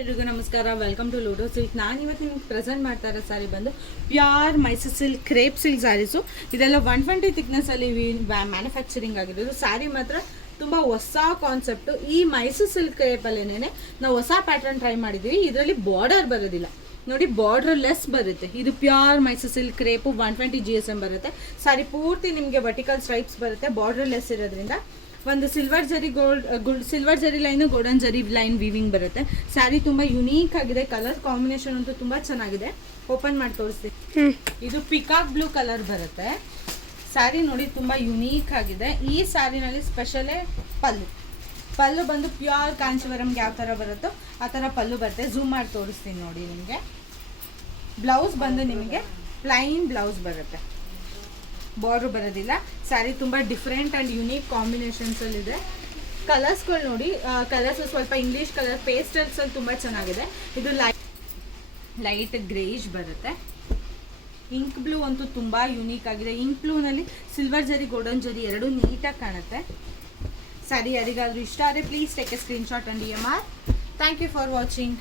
ಎಲ್ರಿಗೂ ನಮಸ್ಕಾರ. Welcome to ಲೋಟೋ ಸಿಲ್ಕ್. ನಾನು ಇವತ್ತು ನಿಮ್ಗೆ ಪ್ರೆಸೆಂಟ್ ಮಾಡ್ತಾ ಇರೋ ಸ್ಯಾರಿ ಬಂದು pure Mysuru silk crepe silk sarees. ಇದೆಲ್ಲ 120 ಥಿಕ್ನೆಸ್ಸಲ್ಲಿ ಮ್ಯಾನುಫ್ಯಾಕ್ಚರಿಂಗ್ ಆಗಿರೋದು. ಸ್ಯಾರಿ ಮಾತ್ರ ತುಂಬ ಹೊಸ ಕಾನ್ಸೆಪ್ಟು. ಈ ಮೈಸೂರು ಸಿಲ್ಕ್ ಕ್ರೇಪಲ್ಲೇನೆ ನಾವು ಹೊಸ ಪ್ಯಾಟರ್ನ್ ಟ್ರೈ ಮಾಡಿದ್ದೀವಿ. ಇದರಲ್ಲಿ ಬಾರ್ಡರ್ ಬರೋದಿಲ್ಲ ನೋಡಿ, ಬಾರ್ಡರ್ ಲೆಸ್ ಬರುತ್ತೆ. ಇದು pure Mysuru silk crepe 120 GSM ಬರುತ್ತೆ. ಸ್ಯಾರಿ ಪೂರ್ತಿ ನಿಮಗೆ ವರ್ಟಿಕಲ್ ಸ್ಟ್ರೈಪ್ಸ್ ಬರುತ್ತೆ. ಬಾರ್ಡರ್ ಲೆಸ್ ಇರೋದ್ರಿಂದ ಒಂದು ಸಿಲ್ವರ್ ಜರಿ ಲೈನು ಗೋಲ್ಡನ್ ಜರಿ ಲೈನ್ ವೀವಿಂಗ್ ಬರುತ್ತೆ. ಸ್ಯಾರಿ ತುಂಬ ಯುನೀಕ್ ಆಗಿದೆ. ಕಲರ್ ಕಾಂಬಿನೇಷನ್ ಅಂತೂ ತುಂಬ ಚೆನ್ನಾಗಿದೆ. ಓಪನ್ ಮಾಡಿ ತೋರಿಸ್ತೀನಿ. ಇದು ಪಿಕಾಕ್ ಬ್ಲೂ ಕಲರ್ ಬರುತ್ತೆ. ಸ್ಯಾರಿ ನೋಡಿ ತುಂಬ ಯುನೀಕ್ ಆಗಿದೆ. ಈ ಸ್ಯಾರಿನಲ್ಲಿ ಸ್ಪೆಷಲೇ ಪಲ್ಲು ಬಂದು ಪ್ಯೂರ್ ಕಾಂಚೀವರಂಗೆ ಯಾವ ಥರ ಬರುತ್ತೋ ಆ ಥರ ಪಲ್ಲು ಬರುತ್ತೆ. ಝೂಮ್ ಮಾಡಿ ತೋರಿಸ್ತೀನಿ ನೋಡಿ ನಿಮಗೆ. ಬ್ಲೌಸ್ ಬಂದು ನಿಮಗೆ ಪ್ಲೈನ್ ಬ್ಲೌಸ್ ಬರುತ್ತೆ, ಬಾರ್ಡ್ರ್ ಬರೋದಿಲ್ಲ. ಸ್ಯಾರಿ ತುಂಬ ಡಿಫ್ರೆಂಟ್ ಆ್ಯಂಡ್ ಯುನೀಕ್ ಕಾಂಬಿನೇಷನ್ಸಲ್ಲಿದೆ. ಕಲರ್ಸ್ಗಳು ನೋಡಿ, ಕಲರ್ಸ್ ಸ್ವಲ್ಪ ಇಂಗ್ಲೀಷ್ ಕಲರ್ ಪೇಸ್ಟಲ್ಸಲ್ಲಿ ತುಂಬ ಚೆನ್ನಾಗಿದೆ. ಇದು ಲೈಟ್ ಗ್ರೇಷ್ ಬರುತ್ತೆ. ಇಂಕ್ ಬ್ಲೂ ಅಂತೂ ತುಂಬ ಯುನೀಕ್ ಆಗಿದೆ. ಇಂಕ್ ಬ್ಲೂನಲ್ಲಿ ಸಿಲ್ವರ್ ಜರಿ ಗೋಲ್ಡನ್ ಜರಿ ಎರಡೂ ನೀಟಾಗಿ ಕಾಣುತ್ತೆ. ಸ್ಯಾರಿ ಯಾರಿಗಾದರೂ ಇಷ್ಟ ಆದರೆ please take a screenshot and DMR. Thank you for watching.